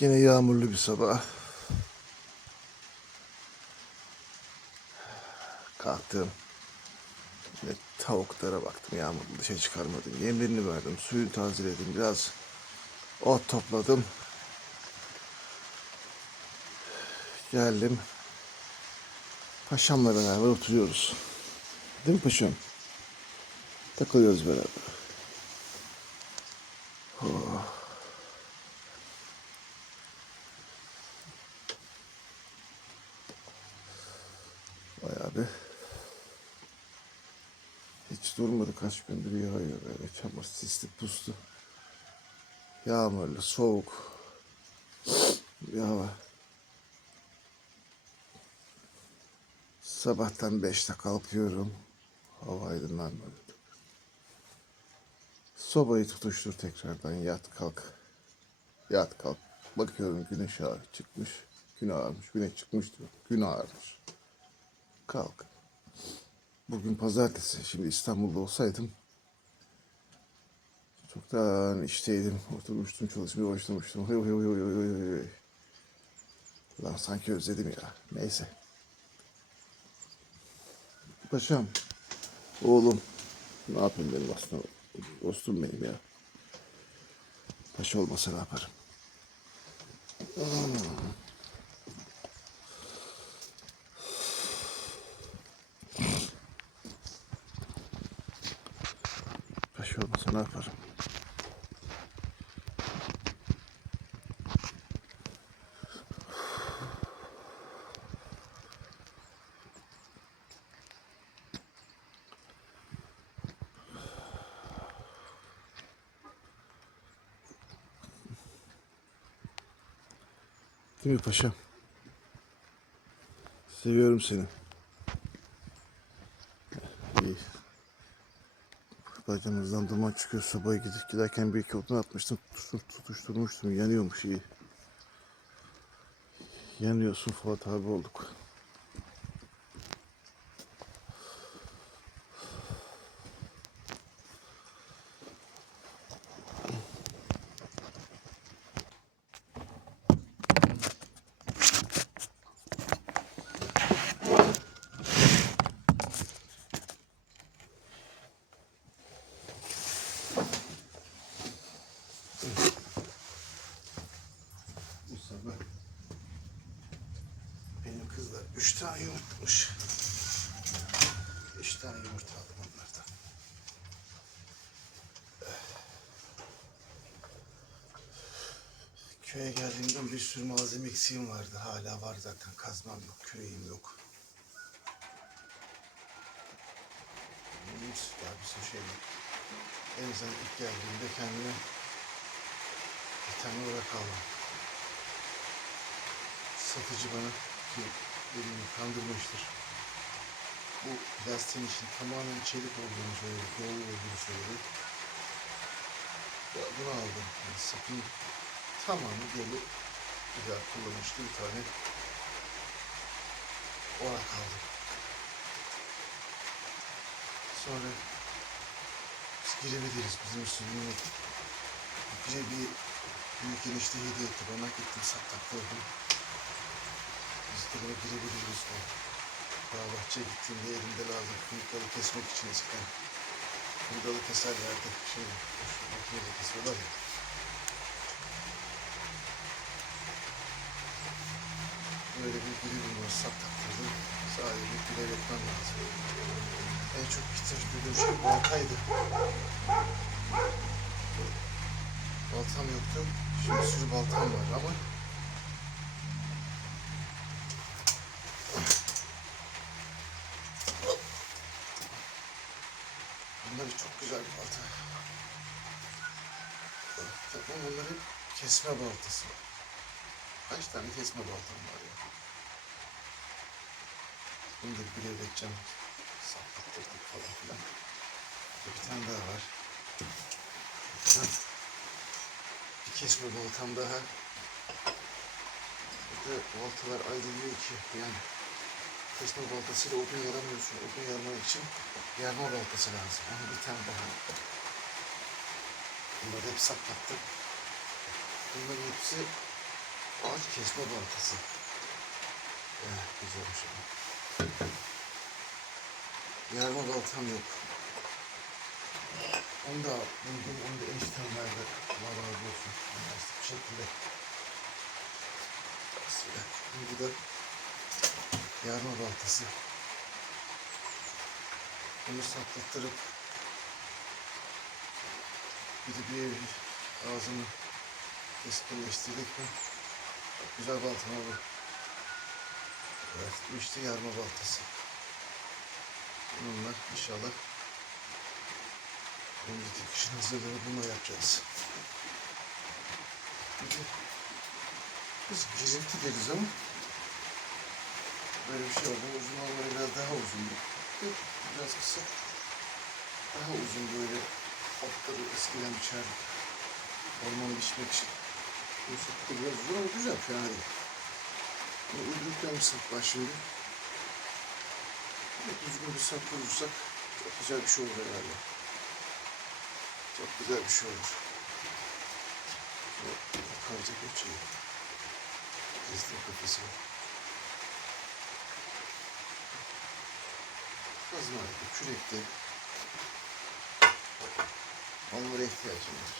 Yine yağmurlu bir sabah. Kalktım. Ve tavuklara baktım. Yağmurlu dışarı çıkarmadım. Yemlerini verdim. Suyunu tazeledim. Biraz ot topladım. Geldim. Paşamla beraber oturuyoruz. Değil mi paşam? Takılıyoruz beraber. Bayağı bir hiç durmadı kaç gündür yağıyor böyle çamur sisli puslu. Yağmurlu soğuk bir hava. Sabahtan beşte kalkıyorum. Hava aydınlanmadı. Sobayı tutuştur tekrardan yat kalk. Yat kalk. Bakıyorum güneş ağa çıkmış. Gün ağarmış. Güneş çıkmış diyor. Gün ağarmış. Kalk. Bugün pazartesi. Şimdi İstanbul'da olsaydım çoktan işteydim. Oturmuştum çalışmaya başlamıştım. Hıy hıy hıy hıy hıy hıy. Lan sanki özledim ya. Neyse. Paşam. Oğlum. Ne yapayım benim aslında? Dostum benim ya. Paşa olmasa ne yaparım? Paşa olmasa ne yaparım? Değil mi paşam? Seviyorum seni. İyi. Bacamızdan duman çıkıyor. Sobaya gidip giderken bir iki odun atmıştım. Tutuştur, tutuşturmuştum. Yanıyormuş iyi. Yanıyorsun Fuat abi olduk. Bu sabah benim kızlar üç tane yumurtmuş. Üç tane yumurta aldım onlardan. Köye geldiğimde bir sürü malzeme eksiğim vardı. Hala var zaten. Kazmam yok, küreğim yok. Daha bir sürü şey yok. En azından ilk geldiğimde kendime bir tane orak aldım satıcı bana ki beni kandırmıştır. Bu lastiğin için tamamen çelik olduğunu söyledi, doğru olduğunu söyledi. Ya bunu aldım. Yani sapın tamamı dolu güzel kullanışlı bir tane orak aldım. Sonra biz girebiliriz. Bizim üstümüzü bir bir büyük enişte hediye etti bana. Gittim sattaktırdım. Biz de buna girebiliriz o. Daha bahçeye gittiğimde elimde lazım fındıkları kesmek için eskiden. Fındıkları keserlerdi. Şimdi şu makineyle kesiyorlar ya. Böyle bir birim var sap taktırdım. Sadece bir bilev etmem lazım. En çok ihtiyaç duyduğum şey baltaydı. Baltam yoktu. Şimdi sürü baltam var ama Balta. Takım bunlar hep kesme baltası. Kaç tane kesme baltam var ya. Bunu da bir üreteceğim. Saplattırdık falan filan. Bir tane daha var. Burada bir kesme baltam daha. Burada baltalar ayrılıyor ki yani kesme baltasıyla odun yaramıyorsun. Odun yarmak için yarma baltası lazım. Ama bir tane daha. Bunları hep saklattık. Bunların hepsi ağaç kesme baltası. Eh, güzelmiş ama. Yarma baltam yok. Onu da buldum, onu da eniştemlerde Allah razı olsun. Nasıl bir şekilde. Bismillah. Şimdi da yarma baltası. Bunu saklattırıp de bir ağzını keskinleştirdik mi? Güzel baltam bu. Evet, bu işte yarma baltası. Bununla inşallah önümüzdeki kışın hazırlığını bununla yapacağız. Biz girinti deriz ama böyle bir şey oldu. Uzun olmalı biraz daha uzun. Bu Biraz kısa. Daha uzun böyle otları eskiden biçerdik. Ormanı biçmek için. Bu sapı biraz uzun ama güzel fena değil. Bunu uydururken bir sap var şimdi. Evet, düzgün bir sap bulursak çok güzel bir şey olur herhalde. Çok güzel bir şey olur. Bu karca göçeği. Ezdi kafesi var. Kazmaydı, kürekti. Onlara ihtiyacım var.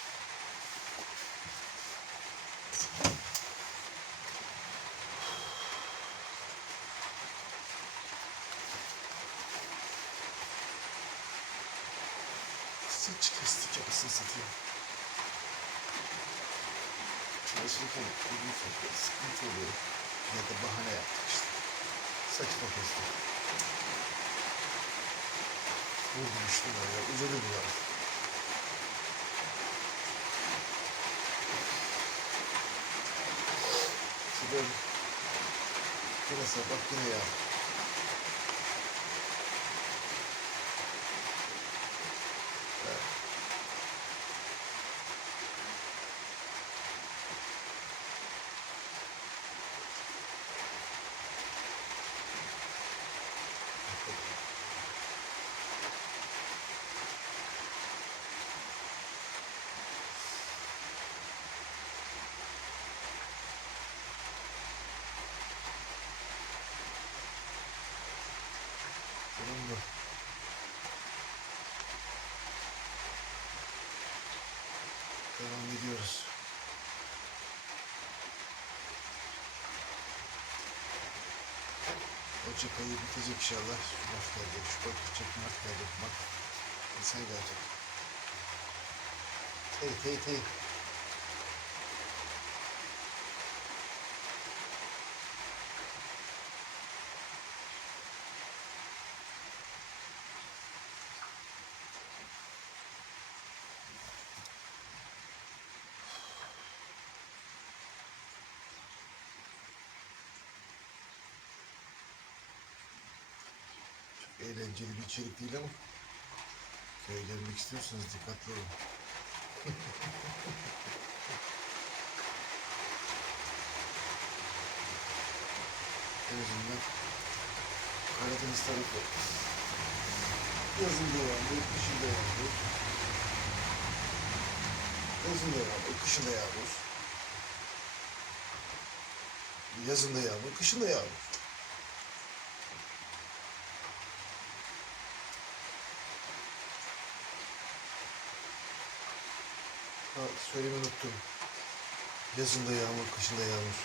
Saç kestik anasını satayım. Çalışırken saçta sıkıntı oluyor. Ya da bahane yaptık işte. Saçma kestik. Vurdu düştü var ya. Uzadı bu var. Şimdi Burası bak yine ya. Evet. Durum bu. Devam ediyoruz. Ocak ayı bitecek inşallah. Şubat gelecek, Şubat bitecek, Mart gelecek, Mart. Nisan gelecek. Tey tey tey. Eğlenceli bir içerik değil ama köye gelmek istiyorsanız dikkatli olun. en azından Karadeniz tarafı yazın yağmur, kışın yağmur. Yazın yağmur, kışın da yağmur. Yazın da yağmur, kışın da yağmur. Ha, söylemeyi unuttum. Yazın da yağmur, kışın da yağmur.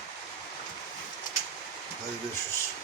Hadi görüşürüz.